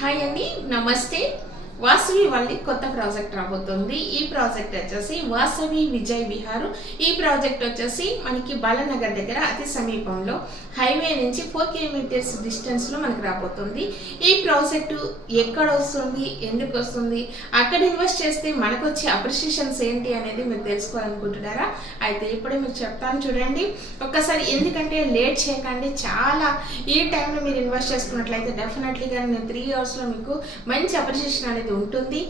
Hi అండి, నమస్తే. వాసవి వాళ్ళ కొత్త ప్రాజెక్ట్ రాబోతుంది. ఈ ప్రాజెక్ట్ వచ్చేసి వాసవి విజయ్ విహార్. ఈ ప్రాజెక్ట్ వచ్చేసి మనకి బాలనగర్ దగ్గర అతి సమీపంలో హైవే నుంచి 4 కిలోమీటర్స్ డిస్టెన్స్ లో మనకి రాబోతుంది. ఈ ప్రాజెక్టు ఎక్కడ వస్తుంది, ఎందుకు వస్తుంది, అక్కడ ఇన్వెస్ట్ చేస్తే మనకు వచ్చే అప్రిషియేషన్స్ ఏంటి అనేది మీరు తెలుసుకోవాలనుకుంటున్నారా? అయితే ఇప్పుడే మీరు చెప్తాను చూడండి ఒక్కసారి. ఎందుకంటే లేట్ చేయకండి. చాలా ఈ టైంలో మీరు ఇన్వెస్ట్ చేసుకున్నట్లయితే డెఫినెట్లీగా 3 years లో మీకు మంచి అప్రిషియేషన్ అనేది ఉంటుంది.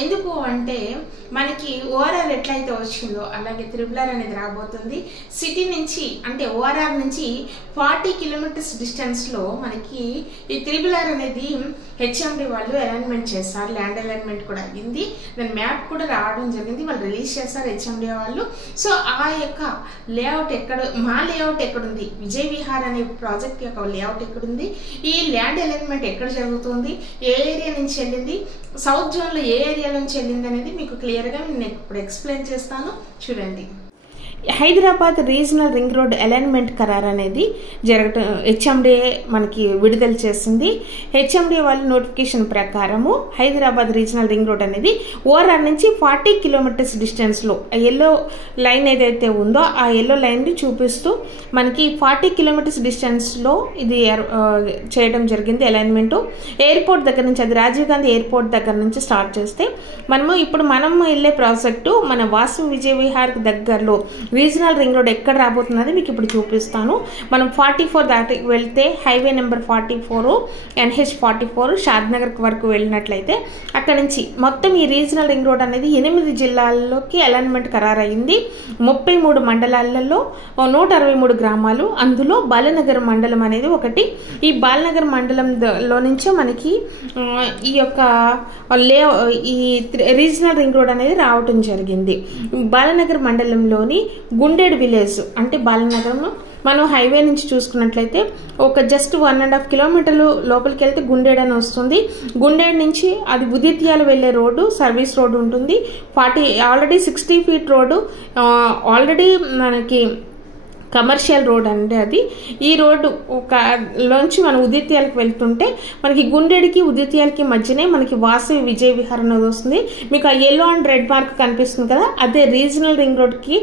ఎందుకు అంటే మనకి ఓఆర్ఆర్ ఎట్లయితే వచ్చిందో అలాగే త్రిబులర్ అనేది రాబోతుంది. సిటీ నుంచి అంటే ఓఆర్ఆర్ నుంచి 40 కిలోమీటర్స్ డిస్టెన్స్ లో మనకి ఈ త్రిబులర్ అనేది హెచ్ఎండి వాళ్ళు అలైన్మెంట్ చేస్తారు. ల్యాండ్ అలైన్మెంట్ కూడా అయింది. దాని మ్యాప్ కూడా రావడం జరిగింది. వాళ్ళు రిలీజ్ చేస్తారు హెచ్ఎండి వాళ్ళు. సో ఆ యొక్క లేఅవుట్ ఎక్కడ, మా లేఅవుట్ ఎక్కడుంది, విజయ్ విహార్ అనే ప్రాజెక్ట్ యొక్క లేఅవుట్ ఎక్కడుంది, ఈ ల్యాండ్ అలైన్మెంట్ ఎక్కడ జరుగుతుంది, ఏ ఏరియా నుంచి వెళ్ళింది, సౌత్ జోన్ లో ఏ ఏరియా నుంచి వెళ్ళింది అనేది మీకు క్లియర్ గా నేను ఇప్పుడు ఎక్స్ప్లెయిన్ చేస్తాను చూడండి. Hyderabad regional ring road alignment ఖరారు అనేది జరగటం హెచ్ఎండిఏ మనకి విడుదల చేసింది. హెచ్ఎండిఏ వాళ్ళ నోటిఫికేషన్ ప్రకారము హైదరాబాద్ రీజనల్ రింగ్ రోడ్ అనేది ఓఆర్ఆర్ నుంచి 40 కిలోమీటర్స్ డిస్టెన్స్లో ఎల్లో లైన్ ఏదైతే ఉందో ఆ ఎల్లో లైన్ని చూపిస్తూ మనకి 40 కిలోమీటర్స్ డిస్టెన్స్లో ఇది చేయడం జరిగింది అలైన్మెంట్. ఎయిర్పోర్ట్ దగ్గర నుంచి, అది రాజీవ్ గాంధీ ఎయిర్పోర్ట్ దగ్గర నుంచి స్టార్ట్ చేస్తే మనం వెళ్ళే ప్రాజెక్టు మన వాసవి విజయ్ విహార్ దగ్గరలో రీజనల్ రింగ్ రోడ్ ఎక్కడ రాబోతున్నది మీకు ఇప్పుడు చూపిస్తాను. మనం 44 దాటి వెళ్తే హైవే నెంబర్ 44 NH 44 షాద్నగర్ వరకు వెళ్ళినట్లయితే అక్కడ నుంచి మొత్తం ఈ రీజనల్ రింగ్ రోడ్ అనేది 8 జిల్లాల్లోకి అలైన్మెంట్ ఖరారైంది. 33 మండలాలలో 163 గ్రామాలు, అందులో బాలనగర్ మండలం అనేది ఒకటి. ఈ బాలనగర్ మండలంలో నుంచే మనకి ఈ యొక్క ఈ రీజనల్ రింగ్ రోడ్ అనేది రావటం జరిగింది. బాలనగర్ మండలంలోని గుండేడ్ విలేజ్ అంటే బాలనగరం మనం హైవే నుంచి చూసుకున్నట్లయితే ఒక జస్ట్ 1.5 కిలోమీటర్లు లోపలికి వెళ్తే గుండేడ్ అని వస్తుంది. గుండేడ్ నుంచి అది ఉదిత్యాలు వెళ్లే రోడ్డు, సర్వీస్ రోడ్డు ఉంటుంది. ఆల్రెడీ 60 feet రోడ్డు ఆల్రెడీ మనకి కమర్షియల్ రోడ్ అంటే అది. ఈ రోడ్డు లోంచి మనం ఉదిత్యాలకు వెళ్తుంటే మనకి గుండెడికి ఉదిత్యాలకి మధ్యనే మనకి వాసవి విజయ్ విహార్ అనేది వస్తుంది. మీకు ఆ yellow and red మార్క్ కనిపిస్తుంది కదా, అదే రీజనల్ రింగ్ రోడ్కి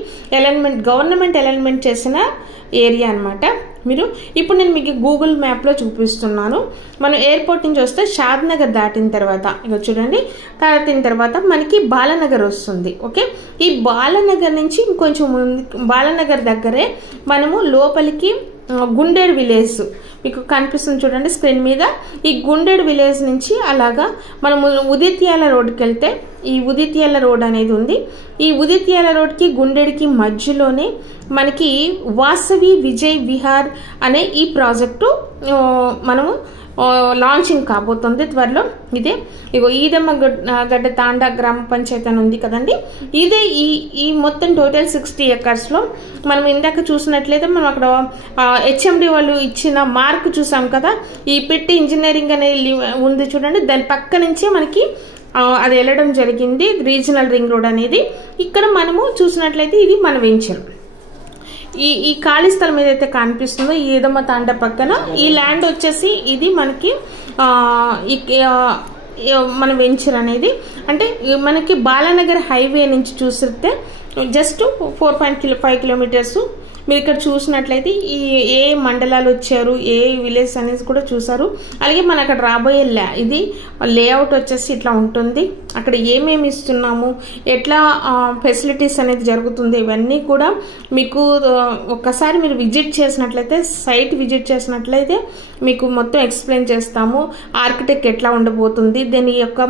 గవర్నమెంట్ అలైన్మెంట్ చేసిన ఏరియా అనమాట. ఇప్పుడు నేను మీకు గూగుల్ మ్యాప్లో చూపిస్తున్నాను. మనం ఎయిర్పోర్ట్ నుంచి వస్తే షాద్నగర్ దాటిన తర్వాత ఇక చూడండి, దాటిన తర్వాత మనకి బాలనగర్ వస్తుంది. ఓకే, ఈ బాలనగర్ నుంచి ఇంకొంచెం బాలనగర్ దగ్గరే మనము లోపలికి గుండేడ్ విలేజ్ మీకు కనిపిస్తుంది చూడండి స్క్రీన్ మీద. ఈ గుండేడ్ విలేజ్ నుంచి అలాగా మనము ఉదిత్యాల రోడ్కి వెళ్తే ఈ ఉదిత్యాల రోడ్ అనేది ఉంది. ఈ ఉదిత్యాల రోడ్కి గుండేడికి మధ్యలోనే మనకి వాసవి విజయ్ విహార్ అనే ఈ ప్రాజెక్టు మనము లాంచింగ్ కాబోతుంది త్వరలో. ఇదే ఇగో ఈదమ్మ గడ్డ తాండా గ్రామ పంచాయతీ అని ఉంది కదండి, ఇదే ఈ మొత్తం టోటల్ 60 acres లో మనం ఇందాక చూసినట్లయితే మనం అక్కడ హెచ్ఎండి వాళ్ళు ఇచ్చిన మార్క్ చూసాం కదా, ఈ పెట్టి ఇంజనీరింగ్ అనేది ఉంది చూడండి, దాని పక్క నుంచే మనకి అది వెళ్ళడం జరిగింది రీజనల్ రింగ్ రోడ్ అనేది. ఇక్కడ మనము చూసినట్లయితే ఇది మన వెంచర్. ఈ ఖాళీ స్థలం ఏదైతే కనిపిస్తుందో ఈ ఈదమ్మ తాండ పక్కన ఈ ల్యాండ్ వచ్చేసి ఇది మనకి మన వెంచర్ అనేది. అంటే మనకి బాలనగర్ హైవే నుంచి చూస్తే జస్ట్ 4.5 కిలోమీటర్స్. మీరు ఇక్కడ చూసినట్లయితే ఏ మండలాలు వచ్చారు, ఏ విలేజ్ అనేది కూడా చూసారు. అలాగే మన అక్కడ రాబోయే ఇది లేఅవుట్ వచ్చేసి ఇట్లా ఉంటుంది. అక్కడ ఏమేమి ఇస్తున్నాము, ఎట్లా ఫెసిలిటీస్ అనేది జరుగుతుంది, ఇవన్నీ కూడా మీకు ఒక్కసారి మీరు విజిట్ చేసినట్లయితే, సైట్ విజిట్ చేసినట్లయితే మీకు మొత్తం ఎక్స్ప్లెయిన్ చేస్తాము. ఆర్కిటెక్ట్ ఎట్లా ఉండబోతుంది, దీని యొక్క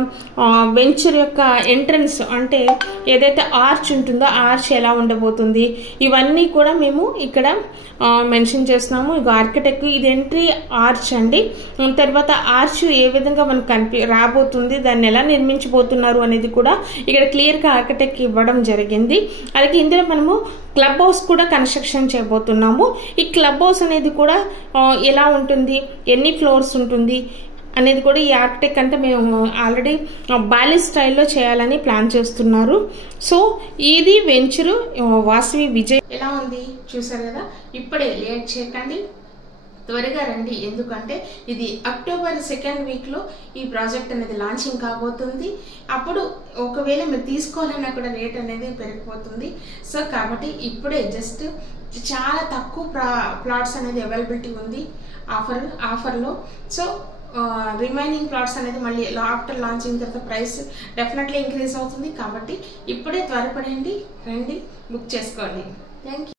వెంచర్ యొక్క ఎంట్రన్స్ అంటే ఏదైతే ఆర్చ్ ఉంటుందో ఆర్చ్ ఎలా ఉండబోతుంది, ఇవన్నీ కూడా మేము ఇక్కడ మెన్షన్ చేస్తున్నాము. ఇక ఆర్కిటెక్ట్ ఇది ఎంట్రీ ఆర్చ్ అండి. తర్వాత ఆర్చ్ ఏ విధంగా మనకు రాబోతుంది, దాన్ని ఎలా నిర్మించబోతున్నారు అనేది కూడా ఇక్కడ క్లియర్గా ఆర్కిటెక్ట్ ఇవ్వడం జరిగింది. అలాగే ఇందులో మనము క్లబ్ హౌస్ కూడా కన్స్ట్రక్షన్ చేయబోతున్నాము. ఈ క్లబ్ హౌస్ అనేది కూడా ఎలా ఉంటుంది, ఎన్ని ఫ్లోర్స్ ఉంటుంది అనేది కూడా ఈ ఆర్కిటెక్ట్ అంటే మేము ఆల్రెడీ బాలి స్టైల్లో చేయాలని ప్లాన్ చేస్తున్నారు. సో ఇది వెంచరు వాసవి విజయ్ ఎలా ఉంది చూసారు కదా. ఇప్పుడే లేట్ చేయకండి, త్వరగా రండి, ఎందుకంటే ఇది అక్టోబర్ 2nd వీక్లో ఈ ప్రాజెక్ట్ అనేది లాంచింగ్ కాబోతుంది. అప్పుడు ఒకవేళ మీరు తీసుకోవాలన్నా కూడా రేట్ అనేది పెరిగిపోతుంది. సో కాబట్టి ఇప్పుడే జస్ట్ చాలా తక్కువ ప్లాట్స్ అనేది అవైలబిలిటీ ఉంది ఆఫర్లో. సో రిమైనింగ్ ప్లాట్స్ అనేది మళ్ళీ ఆఫ్టర్ లాంచింగ్ తర్వాత ప్రైస్ డెఫినెట్లీ ఇంక్రీజ్ అవుతుంది. కాబట్టి ఇప్పుడే త్వరపడండి, రండి, బుక్ చేసుకోండి. Thank you.